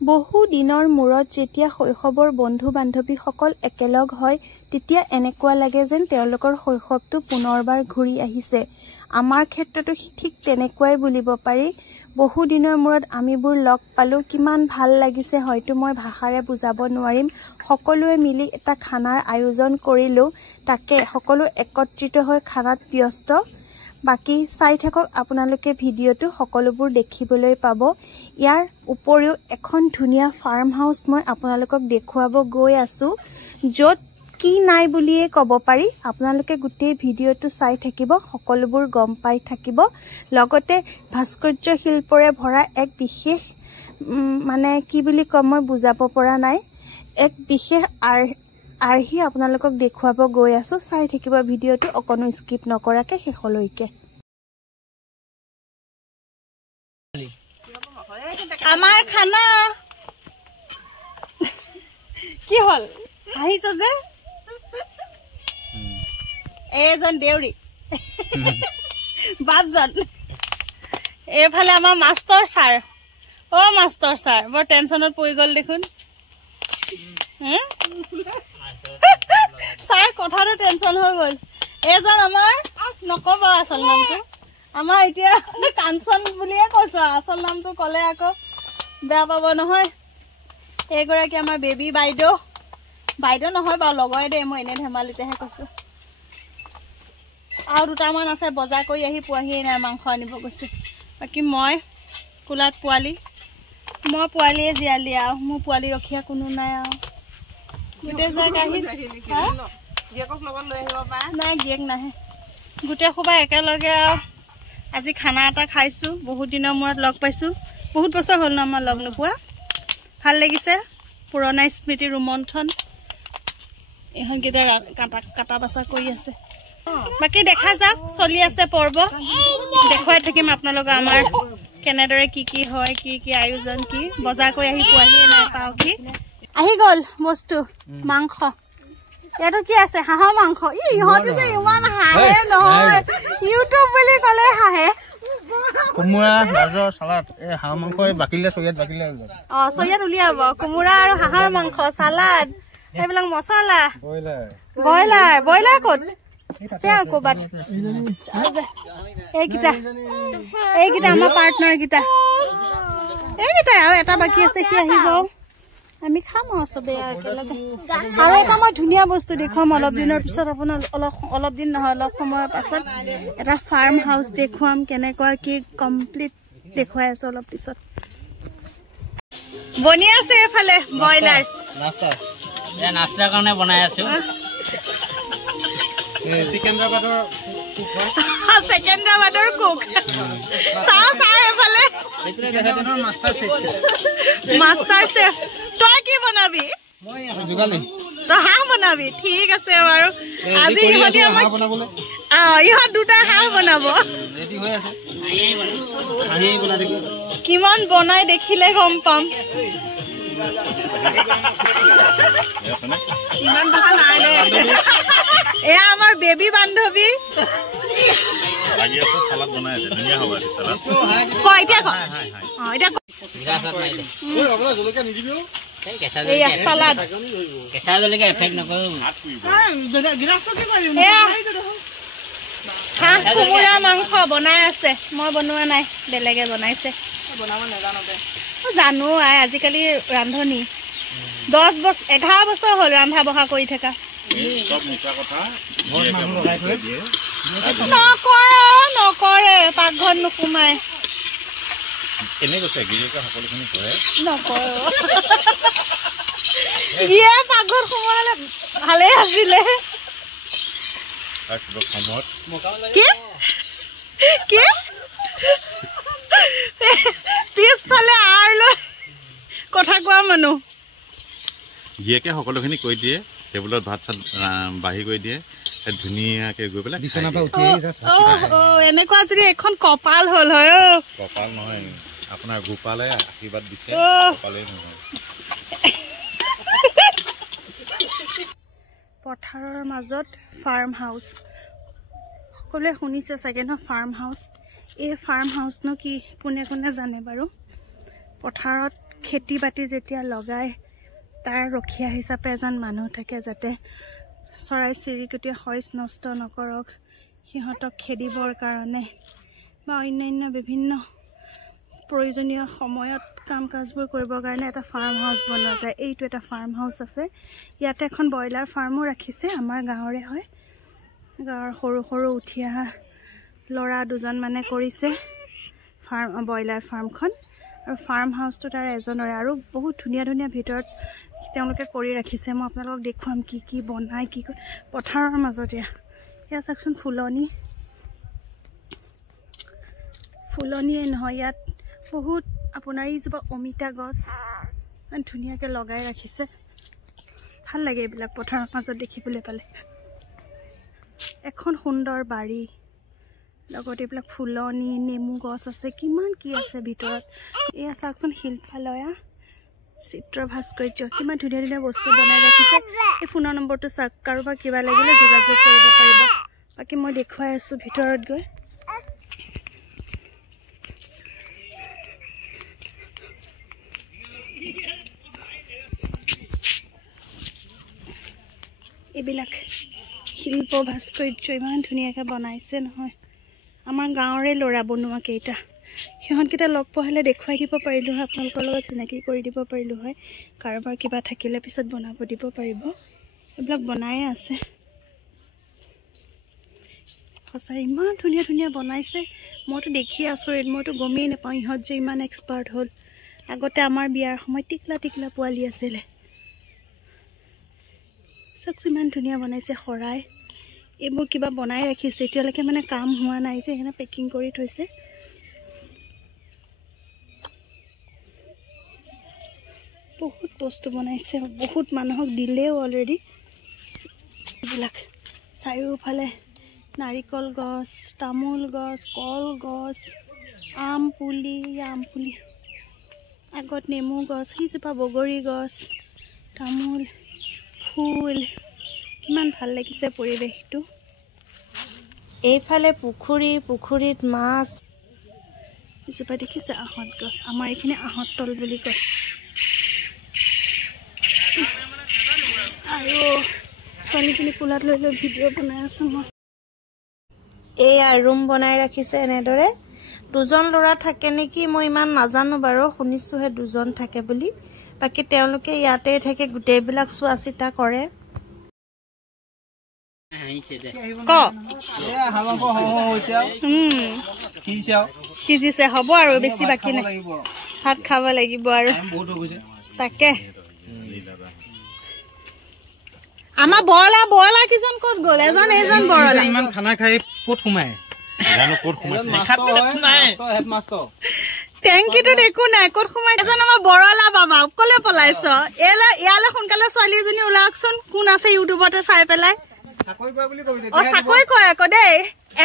বহু দিনৰ মূৰত যেতিয়া শৈশৱৰ বন্ধু বান্ধৱীসকল একেলগ হয় তেতিয়া এনেকুৱা লাগে যেন তেওঁলোকৰ শৈশৱটো পুনৰবাৰ ঘূৰি আহিছে। আমাৰ ক্ষেত্ৰতো ঠিক তেনেকুৱাই বুলিব পাৰি। বহু দিনৰ মূৰত আমিবোৰ লগ পালো, কিমান ভাল লাগিছে হয়তো মই ভাষাৰে বুজাব নোৱাৰিম। সকলোৱে মিলি এটা খানাৰ আয়োজন কৰিলো, তাকে সকলো একত্ৰিত হৈ খানাত ব্যস্ত। বাকি চাই থাকক আপোনালোকে ভিডিঅ'টো, সকলোবোৰ দেখিবলৈ পাব। ইয়াৰ উপৰিও এখন ধুনীয়া ফাৰ্ম হাউস মই আপোনালোকক দেখুৱাব গৈ আছো, য'ত কি নাই বুলিয়ে ক'ব পাৰি। আপোনালোকে গোটেই ভিডিঅ'টো চাই থাকিব, সকলোবোৰ গম পাই থাকিব। লগতে ভাস্কৰ্য শিল্পৰে ভৰা এক বিশেষ মানে কি বুলি কম মই বুজাব পৰা নাই, এক বিশেষ আৰ্হি আপোনালোকক দেখুৱাব গৈ আছো। চাই থাকিব ভিডিঅ'টো অকনো স্কিপ নকৰাকে শেষলৈকে। আমাৰ খানা কি হল আহিছ যে এজন দেউৰী বাপজন, এইফালে আমাৰ মাষ্টৰ ছাৰ। অ মাষ্টৰ ছাৰ বৰ টেনচনত পৰি গল দেখোন। ছাৰ কথাতে টেনচন হৈ গল। এজন আমাৰ নকব আচল নামটো, আমাৰ এতিয়া কাঞ্চন বুলিয়ে কৈছো, আচল নামটো কলে আকৌ বেয়া পাব নহয়। এইগৰাকী আমাৰ বেবী বাইদেউ, বাইদেউ নহয় বাৰু লগৰে দেই, মই এনে ধেমালিতেহে কৈছো। আৰু দুটামান আছে বজাৰ কৰি আহি পোৱাহিয়ে নাই, মাংস আনিব গৈছে। বাকী মই কোলাত পোৱালি, মই পোৱালিয়ে জীয়ালি আৰু মোৰ পোৱালি ৰখীয়া কোনো নাই আৰু গোটেই জাগ আহিছে। নাই গিয়েক নাহে, গোটেই সোপা একেলগে আৰু আজি খানা এটা খাইছো। বহুত দিনৰ মূৰত লগ পাইছো, বহুত বছৰ হ'ল ন আমাৰ লগ নোপোৱা। ভাল লাগিছে, পুৰণা স্মৃতি ৰোমন্থন। ইহঁতকেইটা কাটা বাছা কৰি আছে। বাকী দেখা যাওক, চলি আছে পৰ্ব, দেখুৱাই থাকিম আপোনালোকক আমাৰ কেনেদৰে কি কি হয়, কি কি আয়োজন, কি বজাৰ কৰি আহি পোৱাহিয়ে নাই পাও। কি আহি গল বস্তু, মাংস। ইয়াতো কি আছে, হাঁহৰ মাংস। ইহঁতে যে ইমান হাঁহে নহয়, ইউটিউব বুলি কলে হাঁহে। কোমোৰা, গাজৰ, সালাড, এই হাঁহ মাংস বাকিলে চয়াত বাকিলে চয়াত উলিয়াব। কোমোৰা আৰু হাঁহৰ মাংস, সালাড, এইবিলাক মছলা। ব্ৰইলাৰ ক'ত ক'বাত। এইকেইটা আমাৰ পাৰ্টনাৰ কেইটা, এইকেইটাই আৰু এটা বাকী আছে, সি আহিব, আমি খাম আৰু চবে একেলগে। আৰু এটা মই ধুনীয়া বস্তু দেখুৱাম অলপ দিনৰ পিছত, আপোনাৰ অলপ দিন নহয় অলপ সময়ৰ পাছত এটা ফাৰ্ম হাউচ দেখুৱাম, কেনেকুৱা কি কমপ্লিট দেখুৱাই আছো অলপ পিছত। বনি আছে এইফালে ব্ৰইলাৰ নাস্তাৰ কাৰণে বনাই আছো। ছেকেণ্ডাবাদৰ কুক চাও এইফালে মাষ্টাৰ চেফ। তই কি বনাবি? তই হাঁহ বনাবি, ঠিক আছে বাৰু। আজি ইহঁত দুটা হাঁহ বনাব। কিমান বনাই দেখিলে গম পাম। ইমান ভাল নাই দে। এয়া আমাৰ বেবী বান্ধৱী। হাঁহ কোমোৰা মাংস বনাই আছে, মই বনোৱা নাই, বেলেগে বনাইছে। জানো আজিকালি ৰান্ধনী 11 বছৰ হ'ল ৰন্ধা বঢ়া কৰি থকা। নকৰে, পাকঘৰত নোসোমাই। পাকঘৰত সোমালে ভালে আছিলে। পিছফালে আৰ লৈ কথা কোৱা মানুহ গিয়েকে সকলোখিনি কৈ দিয়ে, টেবুলত ভাত চাত বাঢ়ি কৰি দিয়ে, ধুনীয়াকে গৈ পেলাই বিছনাৰ পৰা উঠি এনেকুৱা যদি এখন কপাল হ'ল হয়। কপাল নহয়, আপোনাৰ গোপালে আশীৰ্বাদ দিছে, কপালেই নহয়। পথাৰৰ মাজত ফাৰ্ম হাউচ, সকলোৱে শুনিছে চাগে ন ফাৰ্ম হাউচ। এই ফাৰ্ম হাউচনো কি কোনে কোনে জানে বাৰু? পথাৰত খেতি বাতি যেতিয়া লগায় তাৰ ৰখীয়া হিচাপে এজন মানুহ থাকে যাতে চৰাই চিৰিকটিয়ে শইচ নষ্ট নকৰক সিহঁতক খেদিবৰ কাৰণে বা অন্যান্য বিভিন্ন প্ৰয়োজনীয় সময়ত কাম কাজবোৰ কৰিবৰ কাৰণে এটা ফাৰ্ম হাউচ বনোৱা যায় এইটো এটা ফাৰ্ম হাউচ আছে ইয়াতে এখন ব্ৰইলাৰ ফাৰ্মো ৰাখিছে আমাৰ গাঁৱৰে হয় গাঁৱৰ সৰু সৰু উঠি অহা ল'ৰা দুজন মানে কৰিছে ব্ৰইলাৰ ফাৰ্মখন আৰু ফাৰ্ম হাউচটো তাৰ এজনৰে আৰু বহুত ধুনীয়া ধুনীয়া ভিতৰত তেওঁলোকে কৰি ৰাখিছে মই আপোনালোকক দেখুৱাম কি কি বনাই কি পথাৰৰ মাজতে ইয়াত চাওকচোন ফুলনিয়ে নহয় ইয়াত বহুত আপোনাৰ এইজোপা অমিতা গছ ইমান ধুনীয়াকৈ লগাই ৰাখিছে ভাল লাগে এইবিলাক পথাৰৰ মাজত দেখিবলৈ পালে এখন সুন্দৰ বাৰী লগতে এইবিলাক ফুলনি নেমু গছ আছে কিমান কি আছে ভিতৰত এয়া চাওকচোন শিল্পালয়া চিত্ৰ ভাস্কৰ্য কিমান ধুনীয়া ধুনীয়া বস্তু বনাই ৰাখিছে এই ফোনৰ নম্বৰটো চাওক কাৰোবাৰ কিবা লাগিলে যোগাযোগ কৰিব পাৰিব বাকী মই দেখুৱাই আছোঁ ভিতৰত গৈ এইবিলাক শিল্প ভাস্কৰ্য ইমান ধুনীয়াকৈ বনাইছে নহয় আমাৰ গাঁৱৰে ল'ৰা বনোৱা কেইটা সিহঁতকেইটা লগ পোৱা হ'লে দেখুৱাই দিব পাৰিলোঁ হয় আপোনালোকৰ লগত চিনাকি কৰি দিব পাৰিলোঁ হয় কাৰোবাৰ কিবা থাকিলে পিছত বনাব দিব পাৰিব এইবিলাক বনায়ে আছে সঁচাই ইমান ধুনীয়া ধুনীয়া বনাইছে মইতো দেখি আচৰিত মইতো গমেই নাপাওঁ ইহঁত যে ইমান এক্সপাৰ্ট হ'ল আগতে আমাৰ বিয়াৰ সময়ত টিকলা টিকলা পোৱালি আছিলে চাওকচোন ইমান ধুনীয়া বনাইছে শৰাই এইবোৰ কিবা বনাই ৰাখিছে এতিয়ালৈকে মানে কাম হোৱা নাই যে সেইকাৰণে পেকিং কৰি থৈছে বহুত বস্তু বনাইছে বহুত মানুহক দিলেও অলৰেডি এইবিলাক চাৰিওফালে নাৰিকল গছ তামোল গছ কল গছ আম পুলি আগত নেমু গছ সেইজোপা বগৰী গছ তামোল ফুল কিমান ভাল লাগিছে পৰিৱেশটো এইফালে পুখুৰীত মাছ এজোপা দেখিছে আহঁত গছ আমাৰ এইখিনি আহঁত তল বুলি কয় আৰু ছোৱালীখিনি কোলাত লৈ লৈ ভিডিঅ' বনাই আছোঁ মই এয়া ৰুম বনাই ৰাখিছে এনেদৰে দুজন ল'ৰা থাকে নেকি মই ইমান নাজানো বাৰু শুনিছোঁহে দুজন থাকে বুলি বাকী তেওঁলোকে ইয়াতে থাকে গোটেইবিলাক চোৱা চিতা কৰে সিজিছে হ'ব আৰু বেছি বাকী নাই ভাত খাব লাগিব আৰু তাকে আমাৰ বৰলা কিজন ক'ত গ'ল এজন বৰলা ইমান খানা খাই ক'ত সোমাই টেংকিটো একো নাই ক'ত সোমাই এজন আমাৰ বৰলা বাবা অকলে পলাইছ ইয়ালৈ সোনকালে ছোৱালী এজনী ওলাওকচোন কোন আছে ইউটিউবতে চাই পেলাই চাকৰি কৰে আকৌ দেই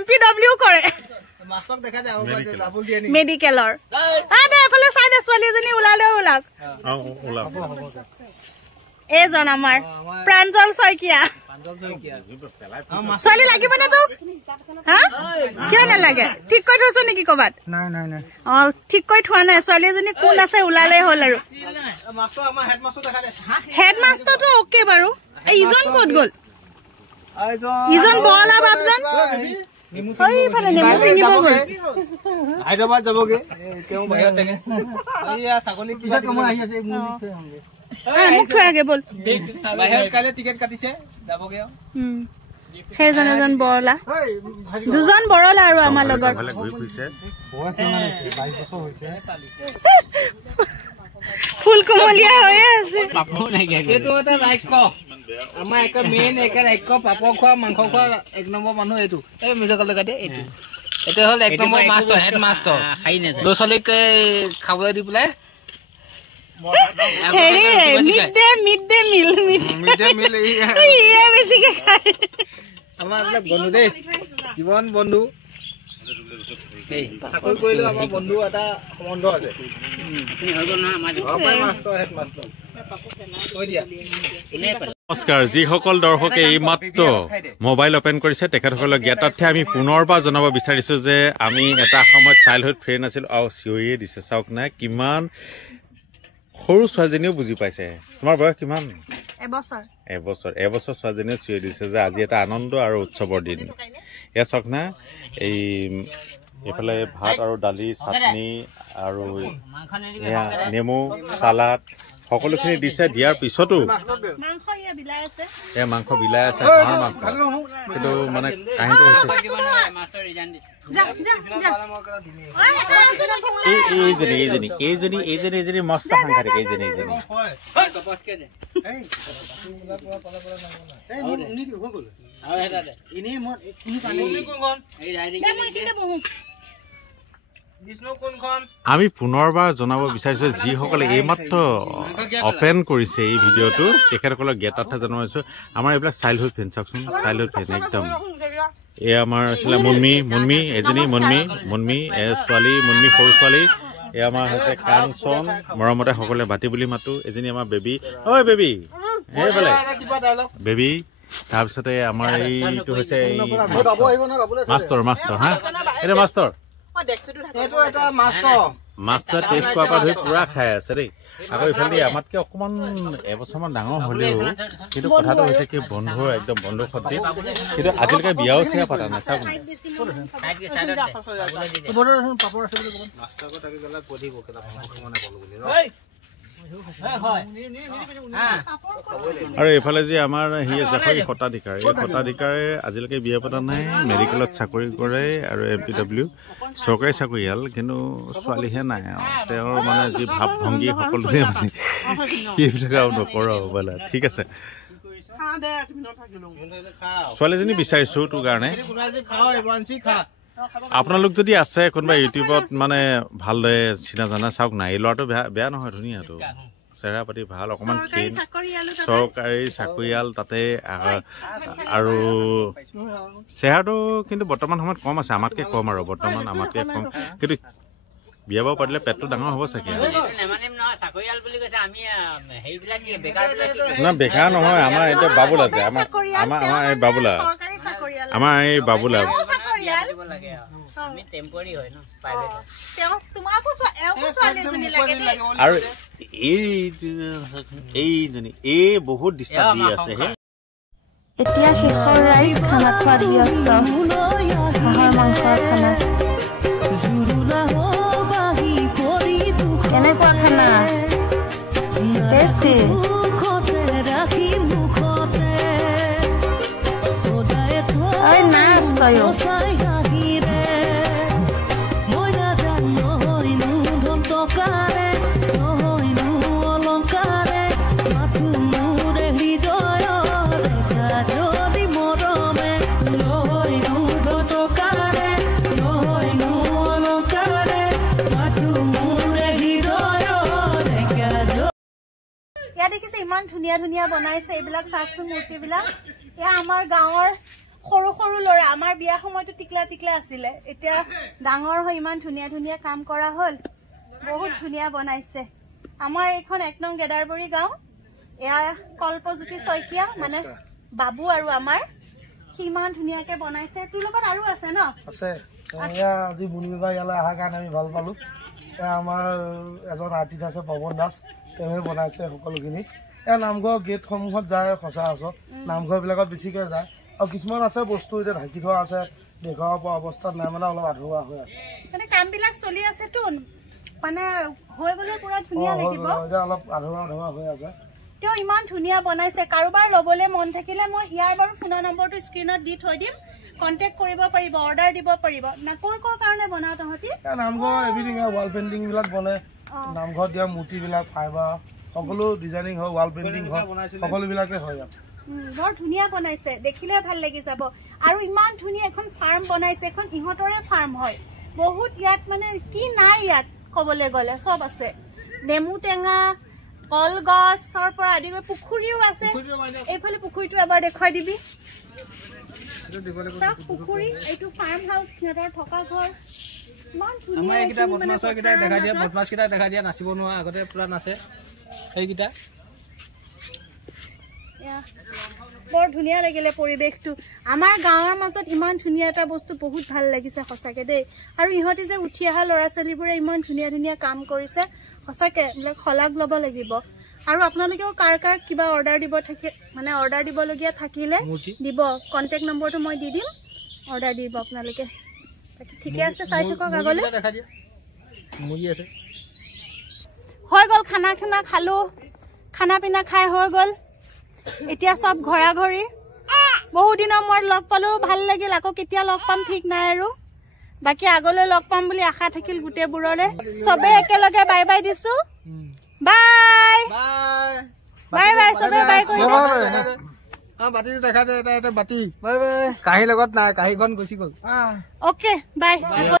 MPW কৰে মেডিকেলৰ এফালে চাই দে ছোৱালী এজনী ওলালেও ওলাওক এইজন আমাৰ প্ৰাঞ্জল শইকীয়া ছোৱালী লাগিবনে তোক কিয় নালাগে ঠিক কৰি থৈছ নেকি ক'বাত ঠিক কৰি থোৱা নাই ছোৱালী এজনী কোন আছে ওলালেই হ'ল আৰু হেডমাষ্টাৰটো অ'কে বাৰু ইজন ক'ত গ'ল ইজন বৰলা বাপজন এইফালে নেমু ছিঙিব গ'ল হায়দৰাবাদ যাবগে তেওঁ বাহিৰত থাকে ছাগলী কিবা আহি আছে মোক থৈ আগে বল বাহিৰত কাইলৈ টিকেট কাটিছে যাবগে সেইজন এজন বৰলা দুজন বৰলা আৰু আমাৰ লগত ফুল কোমলীয়া হৈয়ে আছে এইটো এটা লাইক আমাৰ একে মেইন একে লাইক পাপৰ খোৱা মাংস খোৱা 1 নম্বৰ মানুহ এইটো এই মিজকাল কাটে এইটো এটা হ'ল 1 নম্বৰ মাষ্টৰ হেড মাষ্টৰ ল'ৰা ছোৱালীক খাবলৈ দি পেলাই মিড ডে মিল বেছিকে খায় আমাৰ এইবিলাক বন্ধু দেই জীৱন বন্ধু চাকৰি কৰিলেও আমাৰ বন্ধু এটা সম্বন্ধ আছে নমস্কাৰ যিসকল দৰ্শকে এইমাত্ৰ মোবাইল অপেন কৰিছে তেখেতসকলক জ্ঞাতাৰ্থে আমি পুনৰবাৰ জনাব বিচাৰিছোঁ যে আমি এটা সময়ত চাইল্ডহুড ফ্ৰেণ্ড আছিলোঁ আৰু চিঞৰিয়ে দিছে চাওক নাই কিমান সৰু ছোৱালীজনীও বুজি পাইছে তোমাৰ বয়স কিমান এবছৰ ছোৱালীজনীয়ে চিঞৰি দিছে যে আজি এটা আনন্দ আৰু উৎসৱৰ দিন এয়া চাওক না এই এইফালে ভাত আৰু দালি চাটনি আৰু এয়া নেমু চালাড সকলোখিনি দিছে দিয়াৰ পিছতো এয়া মাংস বিলাই আছে হাঁহৰ মাংস কিন্তু মানে কাহিনীটো হৈছে এইজনী মস্ত সাংঘাতিক এইজনী আমি পুনৰবাৰ জনাব বিচাৰিছো যিসকলে এইমাত্ৰ অপেন কৰিছে এই ভিডিঅ'টো তেখেতসকলক জ্ঞাতাৰ্থে জনাইছো আমাৰ এইবিলাক চাইল্ডহুড ফ্ৰেণ্ড চাওকচোন চাইল্ডহুড ফ্ৰেণ্ড একদম এয়া আমাৰ আছিলে মুনমি এজনী মুনমি ছোৱালী মুনমি সৰু ছোৱালী এয়া আমাৰ হৈছে কাঞ্চন মৰমতে সকলোৱে বাতি বুলি মাতো এজনী আমাৰ বেবী ঐ বেবী এইফালে বেবী তাৰপিছতে আমাৰ এইটো হৈছে মাষ্টৰ হা এইটো মাষ্টৰ টেষ্ট কৰাৰ পৰা ধৰি পুৰা খাই আছে দেই আকৌ ইফালে আমাতকে অকমান এবছৰমান ডাঙৰ হলেও কিন্তু কথাটো হৈছে কি বন্ধু একদম বন্ধু সদৃশ কিন্তু আজিলৈকে বিয়াও চিয়া পতা নাই চাওক আৰু এইফালে যে আমাৰ আছে শতাধিকাৰ এই শতাধিকাৰে আজিলৈকে বিয়া পতা নাই মেডিকেলত চাকৰি কৰে আৰু MPW চৰকাৰী চাকৰিয়াল কিন্তু ছোৱালীহে নাই তেওঁৰ মানে যি ভাৱ ভংগী সকলোৱে মানে এইবিলাক আৰু নকৰ বোলে ঠিক আছে ছোৱালীজনী বিচাৰিছো তোৰ কাৰণে আপোনালোক যদি আছে কোনোবা ইউটিউবত মানে ভালদৰে চিনা জানা চাওক নাই এই ল'ৰাটো বেয়া নহয় ধুনীয়াটো চেহেৰা পাতি ভাল অকণমান ক্লিন চৰকাৰী চাকৰিয়াল তাতে আৰু চেহেৰাটো কিন্তু বৰ্তমান সময়ত কম আছে আমাতকৈ কম আৰু বৰ্তমান আমাতকৈ কম কিন্তু বিয়া বাৰু পাতিলে পেটটো ডাঙৰ হ'ব চাগে না বেকাৰ নহয় আমাৰ এতিয়া বাবুলা যে আমাৰ এই বাবুলা আমাৰ এই বাবুলা আৰু এই বহুত ডিষ্টাৰ্ব দি আছে এতিয়া শেষৰ ৰাইজ খানা খোৱাত ব্যস্ত হাঁহৰ মাংসৰ খানা কেনেকুৱা খানা টেষ্টি ঐ নাচ তয়ো ইমান ধুনীয়া ধুনীয়া বনাইছে এইবিলাক চাওকচোন মূৰ্তিবিলাক এয়া আমাৰ গাঁৱৰ সৰু সৰু ল'ৰা আমাৰ বিয়া সময়তো টিকলা টিকলা আছিলে এতিয়া ডাঙৰ হৈ ইমান ধুনীয়া ধুনীয়া কাম কৰা হ'ল বহুত ধুনীয়া বনাইছে আমাৰ এইখন 1 নং গেদাৰবৰী গাঁও এয়া কল্পজ্যোতি শইকীয়া মানে বাবু আৰু আমাৰ ইমান ধুনীয়াকে বনাইছে তোৰ লগত আৰু আছে ন আছে এয়া আজি মুনমি বা ইয়ালৈ অহাৰ কাৰণে আমি ভাল পালো আমাৰ এজন আৰ্টিষ্ট আছে পৱন দাস তেওঁ বনাইছে সকলোখিনি এয়া নামঘৰ গেটসমূহত যায় সঁচা আছো নামঘৰবিলাকত বেছিকৈ যায় আৰু কিছুমান আছে বস্তু এতিয়া ঢাকি থোৱা আছে দেখুৱাব পৰা অৱস্থাত নাই মানে অলপ আধৰুৱা হৈ আছে মানে কামবিলাক চলি আছে তো মানে হৈ গ'লে পুৰা ধুনীয়া লাগিব এতিয়া অলপ আধৰুৱা হৈ আছে তেওঁ ইমান ধুনীয়া বনাইছে কাৰোবাৰ ল'বলৈ মন থাকিলে মই ইয়াৰ বাৰু ফোনৰ নম্বৰটো স্ক্ৰীনত দি থৈ দিম কন্টেক্ট কৰিব পাৰিব অৰ্ডাৰ দিব পাৰিব না কৰ কাৰণে বনাও তহঁতি নামঘৰ এভৰিথিং ৱাল পেইন্টিং বিলাক বনে নামঘৰত দিয়া মূৰ্তিবিলাক ফাইবাৰ সকলো ডিজাইনিং হয় ৱাল পেইন্টিং হয় সকলোবিলাকে হয় বৰ ধুনীয়া বনাইছে দেখিলে ভাল লাগি যাব আৰু ইমান ধুনীয়া এখন ফাৰ্ম বনাইছে এখন ইহঁতৰে ফাৰ্ম হয় বহুত ইয়াত মানে কি নাই ইয়াত ক'বলৈ গ'লে চব আছে নেমু টেঙা কলগছৰ পৰা আদি কৰি পুখুৰীও আছে এইফালে পুখুৰীটো এবাৰ দেখুৱাই দিবি পুখুৰী এইটো ফাৰ্ম হাউচ সিহঁতৰ থকা ঘৰ ইমান ধুনীয়া এইকেইটা বদমাছকেইটা দেখা দিয়া বদমাছকেইটা দেখা দিয়া নাচিব নোৱাৰা আগতে পুৰা নাচে সেইকেইটা বৰ ধুনীয়া লাগিলে পৰিৱেশটো আমাৰ গাঁৱৰ মাজত ইমান ধুনীয়া এটা বস্তু বহুত ভাল লাগিছে সঁচাকে দেই আৰু ইহঁতে যে উঠি অহা ল'ৰা ছোৱালীবোৰে ইমান ধুনীয়া ধুনীয়া কাম কৰিছে সঁচাকে এইবিলাক শলাগ ল'ব লাগিব আৰু আপোনালোকেও কাৰ কিবা অৰ্ডাৰ দিব থাকে মানে অৰ্ডাৰ দিবলগীয়া থাকিলে দিব কন্টেক্ট নম্বৰটো মই দি দিম অৰ্ডাৰ দিব আপোনালোকে ঠিকে আছে চাই থাকক আগলৈ হৈ গ'ল খানা খালো খানা পিনা খাই হৈ গ'ল এতিয়া সব ঘৰা ঘৰি বহু দিনৰ মূৰত লগ পালো ভাল লাগিল আকৌ কেতিয়া লগ পাম ঠিক নাই আৰু বাকি আগলৈ লগ পাম বুলি আশা থাকিল গুটেবোৰৰে সবে একেলগে বাই বাই দিছো বাই বাই বাই সবে বাই কৰি দে বাতিটো দেখা দে এটা বাতি বাই বাই কাহি লগত নাই কাহিখন গুচি গ'ল ওকে বাই